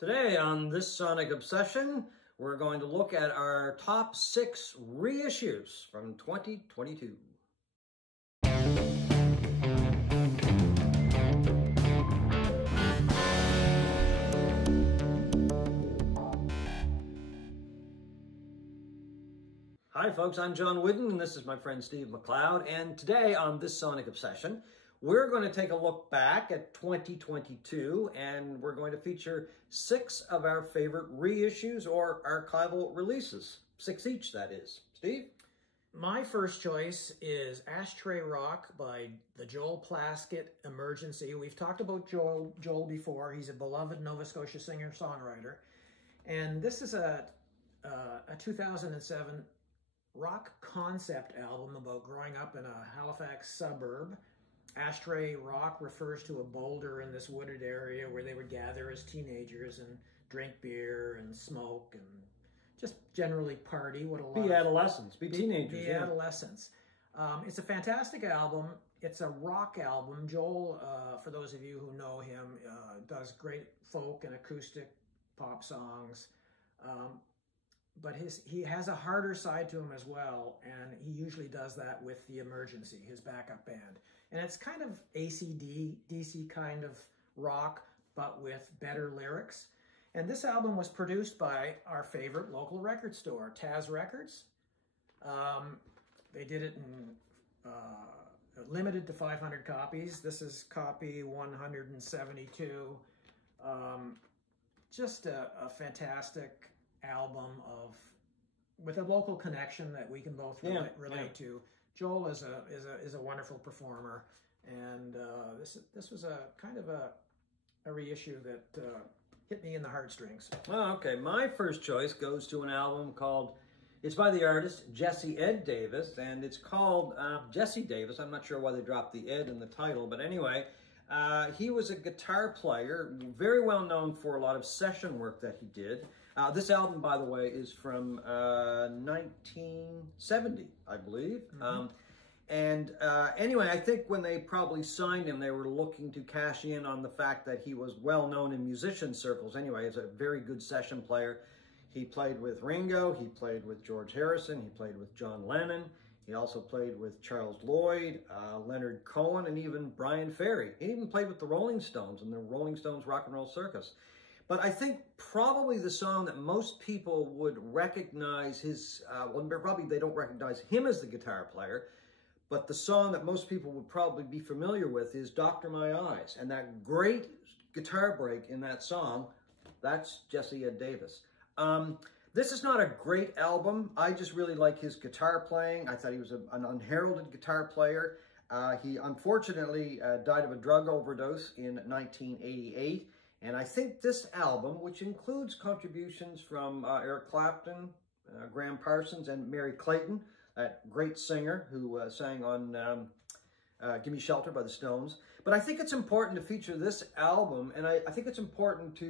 Today on this Sonic Obsession, we're going to look at our top 6 reissues from 2022. Hi folks, I'm John Whidden and this is my friend Steve McLeod, and today on this Sonic Obsession, we're going to take a look back at 2022 and we're going to feature 6 of our favorite reissues or archival releases. 6 each, that is. Steve? My first choice is Ashtray Rock by the Joel Plaskett Emergency. We've talked about Joel before. He's a beloved Nova Scotia singer-songwriter. And this is a 2007 rock concept album about growing up in a Halifax suburb. Ashtray Rock refers to a boulder in this wooded area where they would gather as teenagers and drink beer and smoke and just generally party. Be adolescents, be teenagers. Be adolescents. It's a fantastic album. It's a rock album. Joel, for those of you who know him, does great folk and acoustic pop songs. But he has a harder side to him as well, and he usually does that with the Emergency, his backup band. And it's kind of AC/DC kind of rock, but with better lyrics. And this album was produced by our favorite local record store, Taz Records. They did it in limited to 500 copies. This is copy 172. Just a fantastic album with a local connection that we can both relate to. Joel is a wonderful performer, and this was a kind of a reissue that hit me in the heartstrings. Oh, okay. My first choice goes to an album called, it's by the artist Jesse Ed Davis, and it's called Jesse Davis. I'm not sure why they dropped the Ed in the title, but anyway, he was a guitar player, very well known for a lot of session work that he did. This album, by the way, is from 1970, I believe. Mm-hmm. Anyway, I think when they probably signed him, they were looking to cash in on the fact that he was well known in musician circles. Anyway, he's a very good session player. He played with Ringo, he played with George Harrison, he played with John Lennon. He also played with Charles Lloyd, Leonard Cohen, and even Brian Ferry. He even played with the Rolling Stones in the Rolling Stones Rock and Roll Circus. But I think probably the song that most people would recognize well, probably they don't recognize him as the guitar player, but the song that most people would probably be familiar with is Doctor My Eyes. And that great guitar break in that song, that's Jesse Ed Davis. This is not a great album. I just really like his guitar playing. I thought he was an unheralded guitar player. He unfortunately died of a drug overdose in 1988. And I think this album, which includes contributions from Eric Clapton, Graham Parsons, and Mary Clayton, that great singer who sang on Gimme Shelter by the Stones. But I think it's important to feature this album, and I think it's important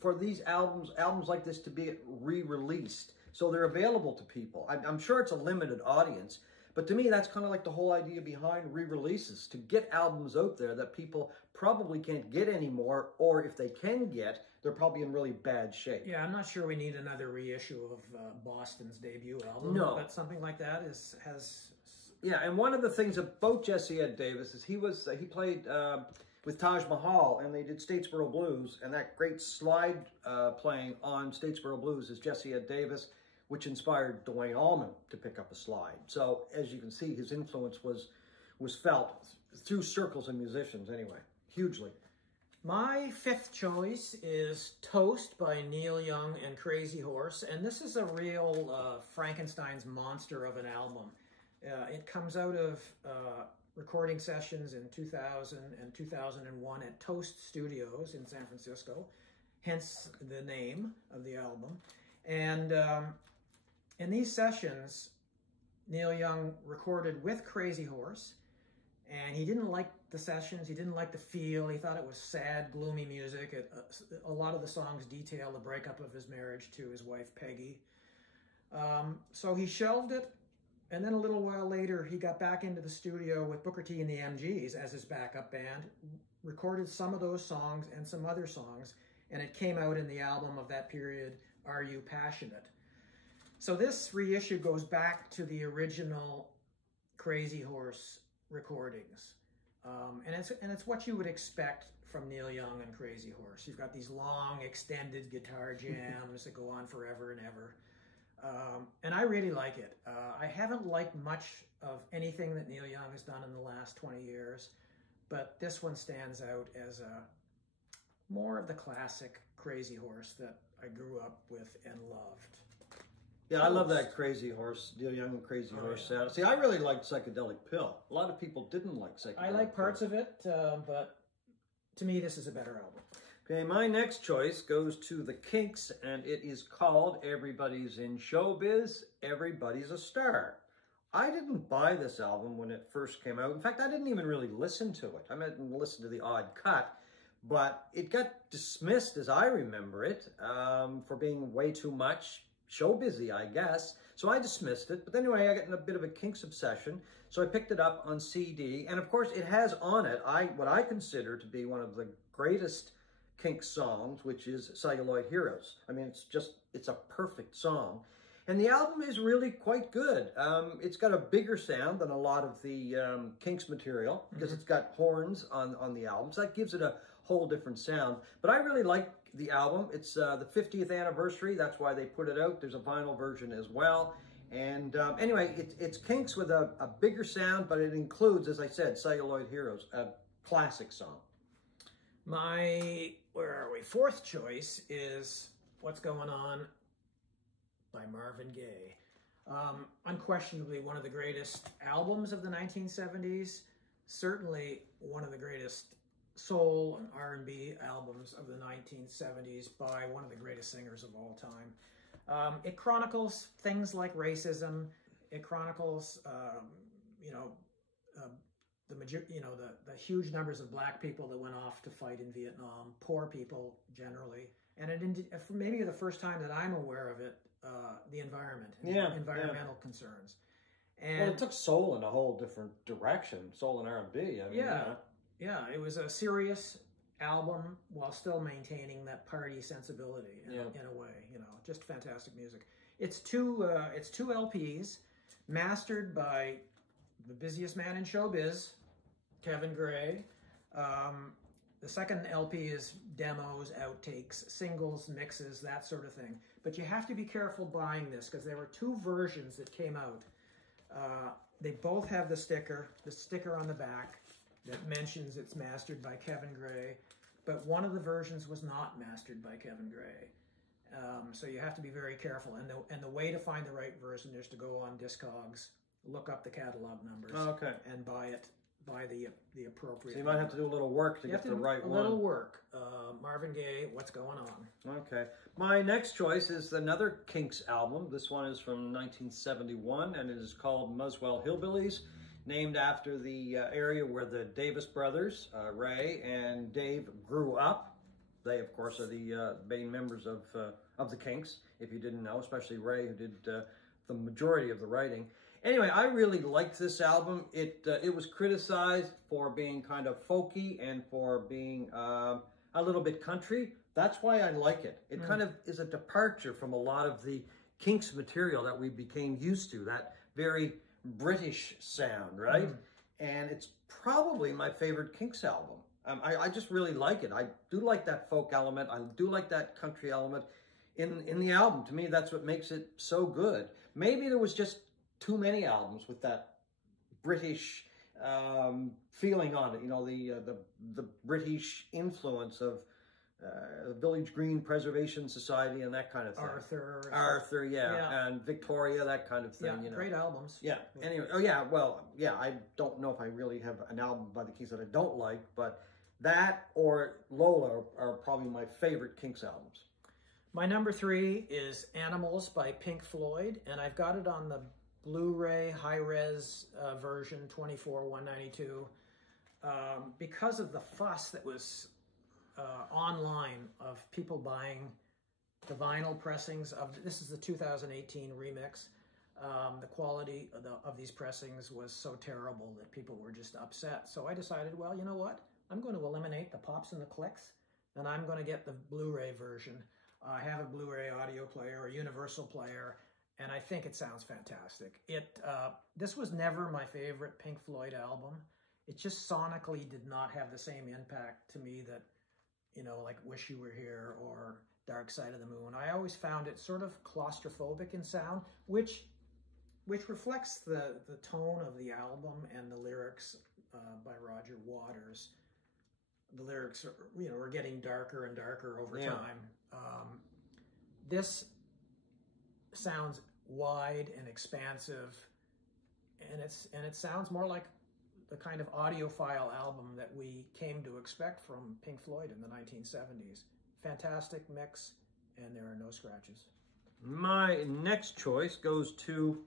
for these albums like this to be re-released so they're available to people. I'm sure it's a limited audience, but to me that's kind of like the whole idea behind re-releases, to get albums out there that people probably can't get anymore, or if they can get, they're probably in really bad shape. Yeah, I'm not sure we need another reissue of Boston's debut album. No. But something like that has... Yeah, and one of the things about Jesse Ed Davis is he played with Taj Mahal, and they did Statesboro Blues, and that great slide playing on Statesboro Blues is Jesse Ed Davis, which inspired Duane Allman to pick up a slide. So, as you can see, his influence was felt through circles of musicians anyway, hugely. My fifth choice is Toast by Neil Young and Crazy Horse, and this is a real Frankenstein's monster of an album. It comes out of recording sessions in 2000 and 2001 at Toast Studios in San Francisco, hence the name of the album. And in these sessions, Neil Young recorded with Crazy Horse, and he didn't like the sessions, he didn't like the feel, he thought it was sad, gloomy music. A lot of the songs detail the breakup of his marriage to his wife, Peggy. So he shelved it. And then a little while later, he got back into the studio with Booker T and the MGs as his backup band, recorded some of those songs and some other songs, and it came out in the album of that period, Are You Passionate? So this reissue goes back to the original Crazy Horse recordings. And it's what you would expect from Neil Young and Crazy Horse. You've got these long, extended guitar jams that go on forever and ever. And I really like it. I haven't liked much of anything that Neil Young has done in the last 20 years, but this one stands out as more of the classic Crazy Horse that I grew up with and loved. Yeah, I love that Crazy Horse, Neil Young and Crazy Horse sound. See, I really liked Psychedelic Pill. A lot of people didn't like Psychedelic Pill. I like parts of it, but to me, this is a better album. Okay, my next choice goes to the Kinks, and it is called Everybody's in Showbiz, Everybody's a Star. I didn't buy this album when it first came out. In fact, I didn't even really listen to it. I didn't listen to the odd cut, but it got dismissed, as I remember it, for being way too much showbizy, I guess. So I dismissed it. But anyway, I got in a bit of a Kinks obsession, so I picked it up on CD. And of course, it has on it what I consider to be one of the greatest Kinks songs, which is Celluloid Heroes. I mean, it's a perfect song. And the album is really quite good. It's got a bigger sound than a lot of the Kinks material, because it's got horns on the album. So that gives it a whole different sound. But I really like the album. It's the 50th anniversary. That's why they put it out. There's a vinyl version as well. And anyway, it's Kinks with a bigger sound, but it includes, as I said, Celluloid Heroes, a classic song. My, where are we? Fourth choice is What's Going On by Marvin Gaye. Unquestionably one of the greatest albums of the 1970s. Certainly one of the greatest soul and R&B albums of the 1970s by one of the greatest singers of all time. It chronicles things like racism. It chronicles, the huge numbers of black people that went off to fight in Vietnam, poor people generally, and maybe the first time that I'm aware of it, the environment, environmental concerns. And well, it took soul in a whole different direction, soul and R&B. I mean, yeah, it was a serious album while still maintaining that party sensibility in a way. Just fantastic music. It's two LPs, mastered by the busiest man in showbiz, Kevin Gray. The second LP is demos, outtakes, singles, mixes, that sort of thing. But you have to be careful buying this, because there were two versions that came out. They both have the sticker on the back that mentions it's mastered by Kevin Gray, but one of the versions was not mastered by Kevin Gray. So you have to be very careful. And the way to find the right version is to go on Discogs, look up the catalog numbers, and buy the appropriate. So you might have to do a little work to get the right one. A little work. Marvin Gaye, What's Going On? Okay. My next choice is another Kinks album. This one is from 1971, and it is called Muswell Hillbillies, named after the area where the Davis brothers, Ray and Dave, grew up. They, of course, are the main members of the Kinks, if you didn't know, especially Ray, who did the majority of the writing. Anyway, I really liked this album. It was criticized for being kind of folky and for being a little bit country. That's why I like it. It kind of is a departure from a lot of the Kinks material that we became used to, that very British sound, right? And it's probably my favorite Kinks album. I just really like it. I do like that folk element. I do like that country element in the album. To me, that's what makes it so good. Maybe there was just too many albums with that British feeling on it. The British influence of Village Green Preservation Society and that kind of thing. Arthur, and Victoria, that kind of thing. Yeah, great albums. Yeah. Anyway, I don't know if I really have an album by the Kinks that I don't like, but that or Lola are probably my favorite Kinks albums. My number 3 is Animals by Pink Floyd, and I've got it on the Blu-ray high-res version, 24/192, because of the fuss that was online of people buying the vinyl pressings of, this is the 2018 remix. The quality of these pressings was so terrible that people were just upset. So I decided, well, you know what? I'm going to eliminate the pops and the clicks. then I'm going to get the Blu-ray version. I have a Blu-ray audio player, a universal player, and I think it sounds fantastic. This was never my favorite Pink Floyd album. It just sonically did not have the same impact to me that, you know, like Wish You Were Here or Dark Side of the Moon. I always found it sort of claustrophobic in sound, which reflects the tone of the album and the lyrics by Roger Waters. The lyrics are, you know, are getting darker and darker over time. This sounds wide and expansive, and it sounds more like the kind of audiophile album that we came to expect from Pink Floyd in the 1970s. Fantastic mix, and there are no scratches. My next choice goes to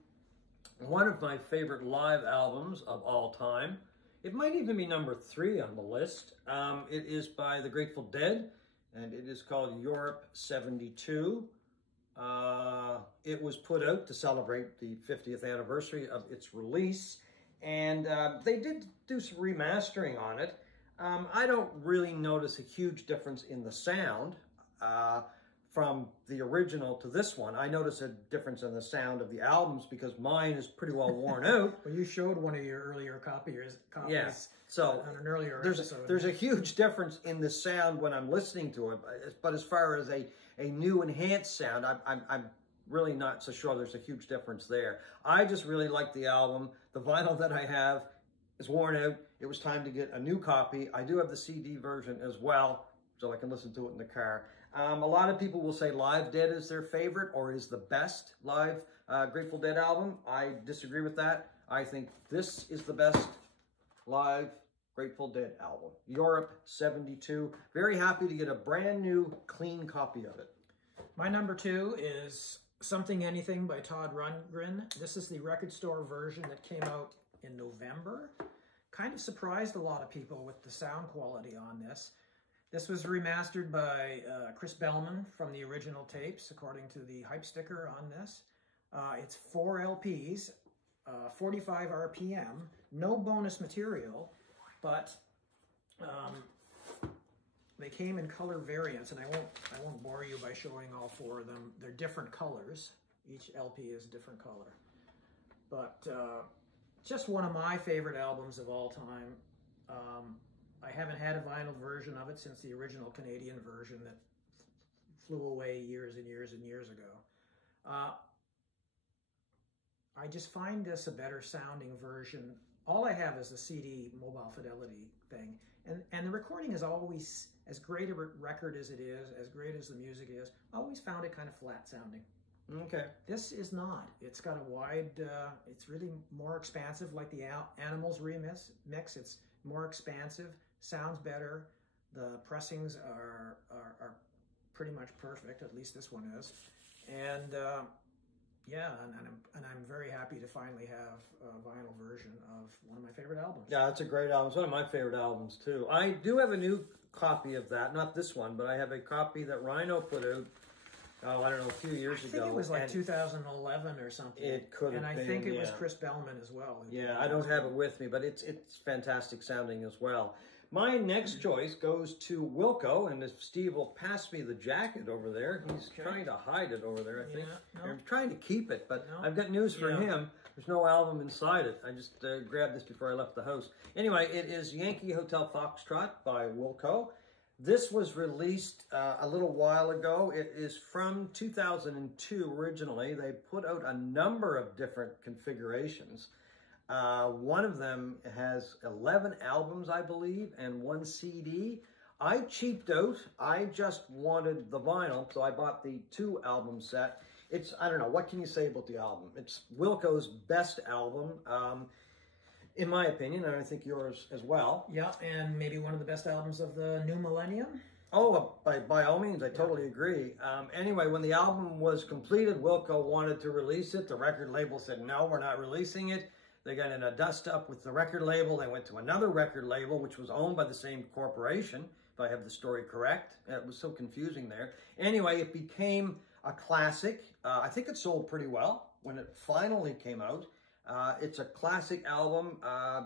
one of my favorite live albums of all time. It might even be number 3 on the list. It is by the Grateful Dead, and it is called Europe 72. It was put out to celebrate the 50th anniversary of its release, and they did do some remastering on it. I don't really notice a huge difference in the sound from the original to this one. I notice a difference in the sound of the albums because mine is pretty well worn out. Well, you showed one of your earlier copies yeah. So on an earlier episode. There's a huge difference in the sound when I'm listening to it, but as far as a new enhanced sound, I'm really not so sure there's a huge difference there. I just really like the album. The vinyl that I have is worn out. It was time to get a new copy. I do have the CD version as well, so I can listen to it in the car. A lot of people will say Live Dead is their favorite or is the best live Grateful Dead album. I disagree with that. I think this is the best live Grateful Dead album. Europe 72. Very happy to get a brand new, clean copy of it. My number 2 is Something Anything by Todd Rundgren. This is the record store version that came out in November. Kind of surprised a lot of people with the sound quality on this. This was remastered by Chris Bellman from the original tapes, according to the hype sticker on this. It's 4 LPs, 45 RPM, no bonus material, but they came in color variants, and I won't bore you by showing all 4 of them. They're different colors. Each LP is a different color. But just one of my favorite albums of all time. I haven't had a vinyl version of it since the original Canadian version that flew away years and years and years ago. I just find this a better sounding version. All I have is the CD mobile fidelity thing. And the recording is always, as great a record as it is, as great as the music is, I always found it kind of flat sounding. Okay. This is not. It's got a wide, it's really more expansive, like the Animals remix. It's more expansive, sounds better. The pressings are pretty much perfect, at least this one is. And yeah, and I'm very happy to finally have a vinyl version of one of my favorite albums. Yeah, it's a great album. It's one of my favorite albums too. I do have a new copy of that, not this one, but I have a copy that Rhino put out, I don't know, a few years ago. I think it was like 2011 or something. It could have been, and I think it was Chris Bellman as well. Yeah, I don't have it with me, but it's fantastic sounding as well. My next choice goes to Wilco, and if Steve will pass me the jacket over there, he's trying to hide it over there, I think. Yeah, no. I'm trying to keep it, but no. I've got news for him. There's no album inside it. I just grabbed this before I left the house. Anyway, it is Yankee Hotel Foxtrot by Wilco. This was released a little while ago. It is from 2002 originally. They put out a number of different configurations. One of them has 11 albums, I believe, and 1 CD. I cheaped out. I just wanted the vinyl, so I bought the 2 album set. It's, I don't know, what can you say about the album? It's Wilco's best album, in my opinion, and I think yours as well. Yeah, and maybe one of the best albums of the new millennium. Oh, by all means, I totally agree. Anyway, when the album was completed, Wilco wanted to release it. The record label said, no, we're not releasing it. They got in a dust-up with the record label. They went to another record label, which was owned by the same corporation, if I have the story correct. It was so confusing there. Anyway, it became a classic. I think it sold pretty well when it finally came out. It's a classic album,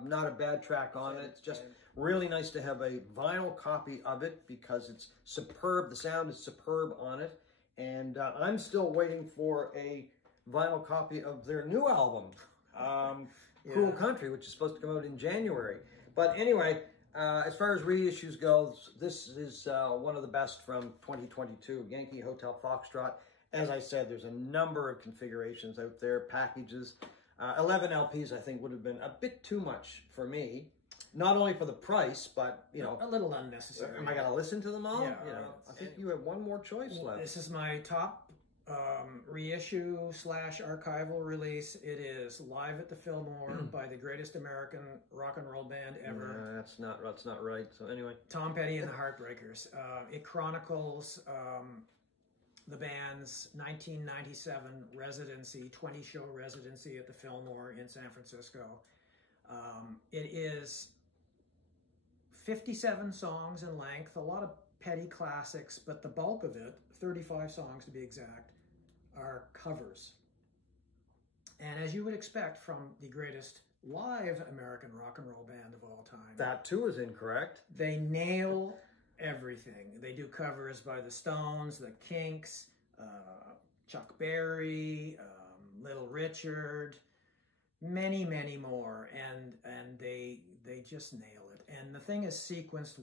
not a bad track on it. It's just really nice to have a vinyl copy of it because it's superb. The sound is superb on it. And I'm still waiting for a vinyl copy of their new album, Cool Country, which is supposed to come out in January. But anyway, as far as reissues goes, this is one of the best from 2022, Yankee Hotel Foxtrot. As I said, there's a number of configurations out there, packages. 11 LPs, I think, would have been a bit too much for me. Not only for the price, but, you know... A little unnecessary. Am I going to listen to them all? Yeah. You know, I think you have one more choice left. This is my top reissue / archival release. It is Live at the Fillmore by the greatest American rock and roll band ever. That's not right. So anyway. Tom Petty and the Heartbreakers. It chronicles the band's 1997 residency, 20-show residency at the Fillmore in San Francisco. It is 57 songs in length, a lot of Petty classics, but the bulk of it, 35 songs to be exact, are covers. And as you would expect from the greatest live American rock and roll band of all time. That too is incorrect. They nail everything. They do covers by the Stones, the Kinks, Chuck Berry, Little Richard, many, many more, and they just nail it. And the thing is sequenced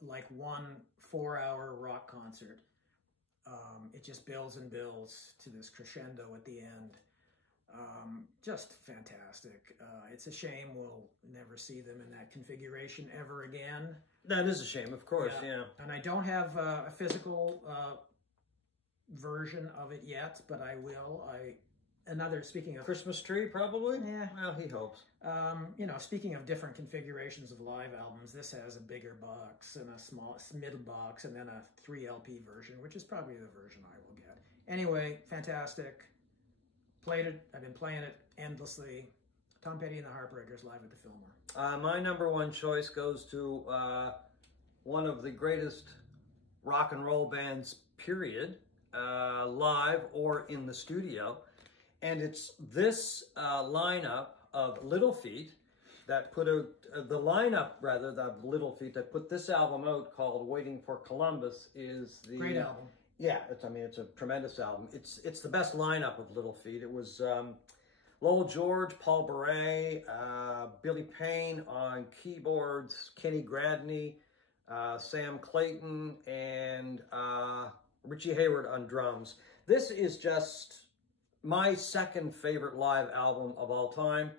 like one 4-hour rock concert. It just builds and builds to this crescendo at the end. Just fantastic. It's a shame we'll never see them in that configuration ever again. That is a shame, of course, yeah. And I don't have a physical version of it yet, but I will. Speaking of... Christmas tree, probably? Yeah. Well, he hopes. You know, speaking of different configurations of live albums, this has a bigger box and a middle box and then a 3 LP version, which is probably the version I will get. Anyway, fantastic. Played it. I've been playing it endlessly. Tom Petty and the Heartbreakers live at the Fillmore. My number one choice goes to one of the greatest rock and roll bands, period, live or in the studio. And it's this lineup of Little Feat that put out, of Little Feat that put this album out called Waiting for Columbus is the... Great album. Yeah, it's a tremendous album. It's the best lineup of Little Feat. It was Lowell George, Paul Bourret, Billy Payne on keyboards, Kenny Gradney, Sam Clayton, and Richie Hayward on drums. This is just my second favorite live album of all time.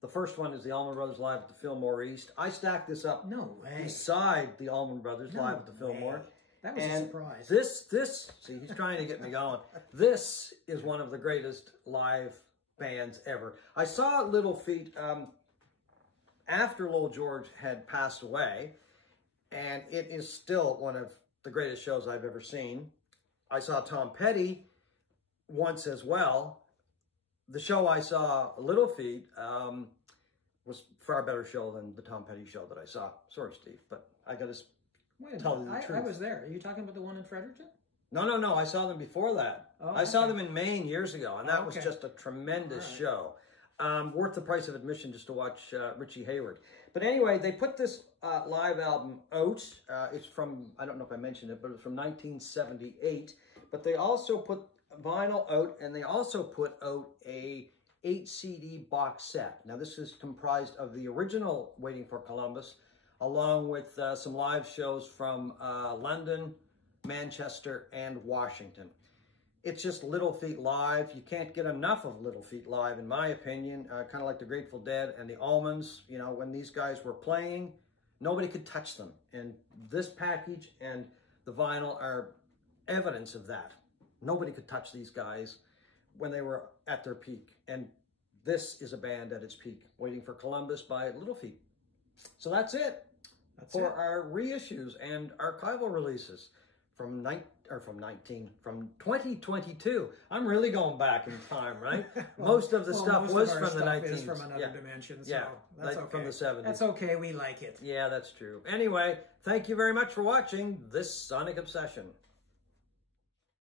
The first one is the Allman Brothers live at the Fillmore East. I stacked this up beside the Allman Brothers live at the Fillmore. That was a surprise. This, see, he's trying to get me going. This is one of the greatest live bands ever. I saw Little Feat after Lowell George had passed away, and it is still one of the greatest shows I've ever seen. I saw Tom Petty once as well. The show I saw, Little Feat, was a far better show than the Tom Petty show that I saw. Sorry, Steve, but I got to tell you the truth. I was there. Are you talking about the one in Fredericton? No. I saw them before that. Oh, I saw them in Maine years ago, and that was just a tremendous show. Worth the price of admission just to watch Richie Hayward. But anyway, they put this live album out. It's from, I don't know if I mentioned it, but it's from 1978. But they also put vinyl out, and they also put out a 8-CD box set. Now, this is comprised of the original Waiting for Columbus, along with some live shows from London, Manchester, and Washington. It's just Little Feat live. You can't get enough of Little Feat live, in my opinion. Kind of like the Grateful Dead and the Allmans. You know, when these guys were playing, nobody could touch them. And this package and the vinyl are evidence of that. Nobody could touch these guys when they were at their peak. And this is a band at its peak. Waiting for Columbus by Little Feat. So that's it for our reissues and archival releases from 2022. I'm really going back in time, right? Most of the stuff was from the 19th. Is from another dimension, so that's okay. From the 70s. That's okay, we like it. Yeah, that's true. Anyway, thank you very much for watching this Sonic Obsession.